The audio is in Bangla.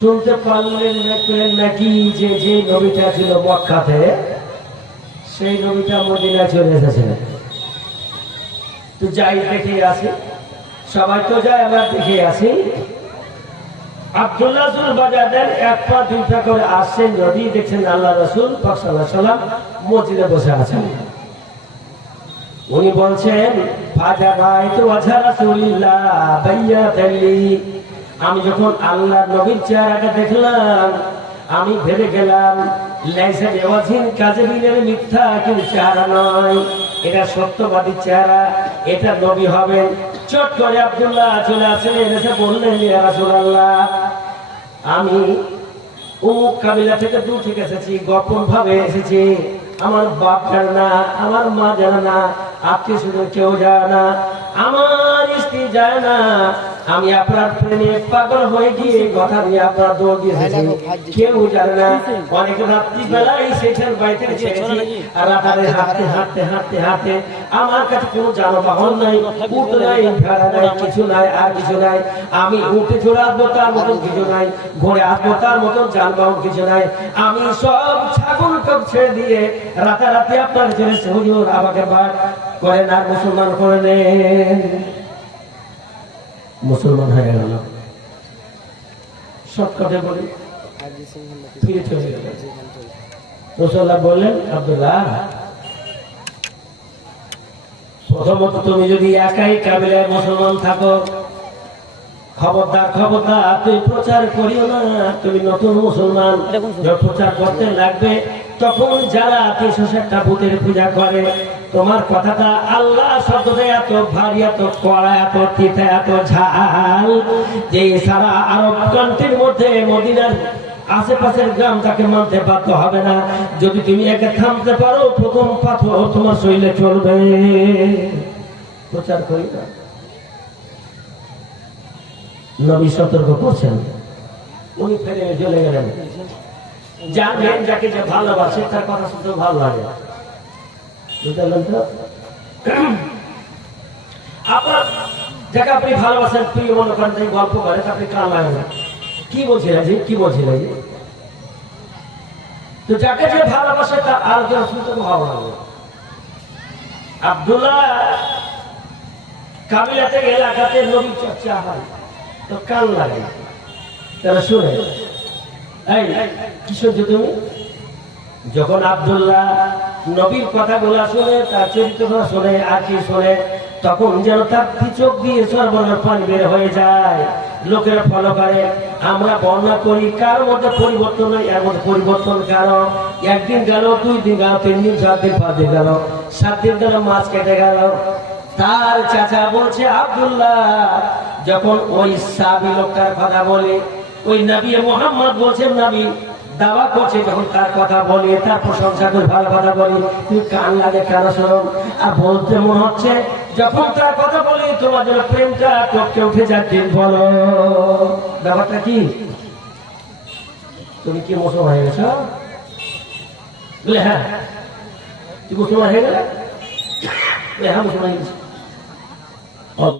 শুনতে পারলেন নাকি যে যে নবীটা ছিল মক্কাতে সেই নবীটা মদিনায় চলে এসেছিলেন। তো যাই দেখে আসি, সবাই তো যায়, আবার দেখে আসি। আব্দুল্লাহ বাজারের এক পা দুই পা করে আসছেন নবী, দেখছেন আল্লাহ রাসূল পাক সাল্লাল্লাহু আলাইহি ওয়াসাল্লাম মসজিদে বসে আছেন। উনি বলছেন ফাজাবাইতু ওয়াজহা রাসূলিল্লাহ বাইয়াতালি, আমি যখন আল্লাহর নবীর চেহারাটা দেখলাম আমি ভেবে গেলাম লাইসা বিওয়াজিন কাযিবিনের মিথ্যা কেউ চেহারা নয়, এটা সত্যবাদী চেহারা, এটা নবী হবেন। চট করে আব্দুল্লাহ চলে আসলেন, এসে বললেন ইয়া রাসূলুল্লাহ, আমি অমুক কাবিলা থেকে দূর থেকে এসেছি, গোপন ভাবে এসেছি, আমার বাপ জানে না, আমার মা জানে না, আত্মীয় স্বজন কেউ জানে না, আমার স্ত্রী জানে না, আমি আপনার প্রেমে পাগল হয়ে গিয়ে কথা দিয়ে আপনার দৌড় দিয়ে এসেছি, কেউ জানে না। অনেক রাত্রি বেলায় সেখান বাড়িতে ছেড়েছি, আর রাতারে হাঁটতে হাঁটতে হাঁটতে হাঁটতে আমার কাছে কোনো যানবাহন নাই, উট নাই, ভেড়া নাই, কিছু নাই, আর কিছু নাই। আমি উঠে চলে আসবো তার মতন কিছু নাই, ঘুরে আসবো তার মতন যানবাহন কিছু নাই। আমি সব ছাগল সব ছেড়ে দিয়ে রাতারাতি আপনার চলেছে, হুজুর আমাকে বার করেন আর মুসলমান করে নেন। মুসলমান হয়ে গেল, সব কথা বলি ফিরে চলে গেল। রাসূলুল্লাহ বললেন আব্দুল্লাহ, প্রথমত তুমি যদি একাই কাবিলায় মুসলমান থাকো, খবরদার খবরদার তুমি প্রচার করিও না। তুমি নতুন মুসলমান, যখন প্রচার করতে লাগবে তখন যারা ৩৬০টা ভূতের পূজা করে, তোমার কথাটা আল্লাহ শব্দটা এত ভারী, এত কড়া, এত তিতা, এত ঝাল যে সারা আরব কান্ট্রির মধ্যে মদিনার আশেপাশের গ্রাম তাকে মানতে বাধ্য হবে না। যদি তুমি একে থামতে পারো, প্রথম পাথর তোমার শরীরে চলবে। প্রচার করি না, নবী সতর্ক করছেন। উনি ফেরে চলে গেলেন। জানেন যাকে যে ভালোবাসে তার কথা শুনতে ভালো লাগে, বুঝলেন তো? আপনার যাকে আপনি ভালোবাসেন, প্রিয় মনে করেন, তাই গল্প করে, আপনি কান লাগে না। কি বলছিলেন যে কি বলছিলেন যে, তো যাকে যে ভালোবাসে তার আলোচনা শুনতে ভালো লাগে। আব্দুল্লাহ কাবিলাতে এলাকাতে নবী চর্চা হয়, তো কান লাগে, তারা শুনে। এই কি শুনছো তুমি? যখন আব্দুল্লাহ নবীর কথাগুলো শুনে, তার চরিত্রগুলো শুনে, আর কি শুনে, তখন যেন তার চোখ দিয়ে সর্বনাশ পানি বের হয়ে যায়। লোকেরা ফলো করে, আমরা বর্ণনা করি, কার মধ্যে পরিবর্তন হয়, এর মধ্যে পরিবর্তন কারো। একদিন গেল, 2 দিন গেল, 3 দিন, 4 দিন, 5 দিন গেল, 7 দিন গেল, মাছ কেটে গেল। তার চাচা বলছে আব্দুল্লাহ যখন ওই সাহাবী লোকটার কথা বলে, ওই নবী মুহাম্মদ বলছেন, নবী দাওয়া করছে, যখন তার কথা বলি, তার প্রশংসা করে, ভালো কথা বলি, তুমি কান লাগে কেন শোনো? আর বলতে মনে হচ্ছে যখন তার কথা বলি তোমার জন্য প্রেমটা টপকে উঠে যাচ্ছে। বলো ব্যাপারটা কি? তুমি কি মুসলমান হয়ে গেছো? বলে হ্যাঁ। তুই মুসলমান হয়ে গেলে? হ্যাঁ মুসলমান হয়ে গেছি।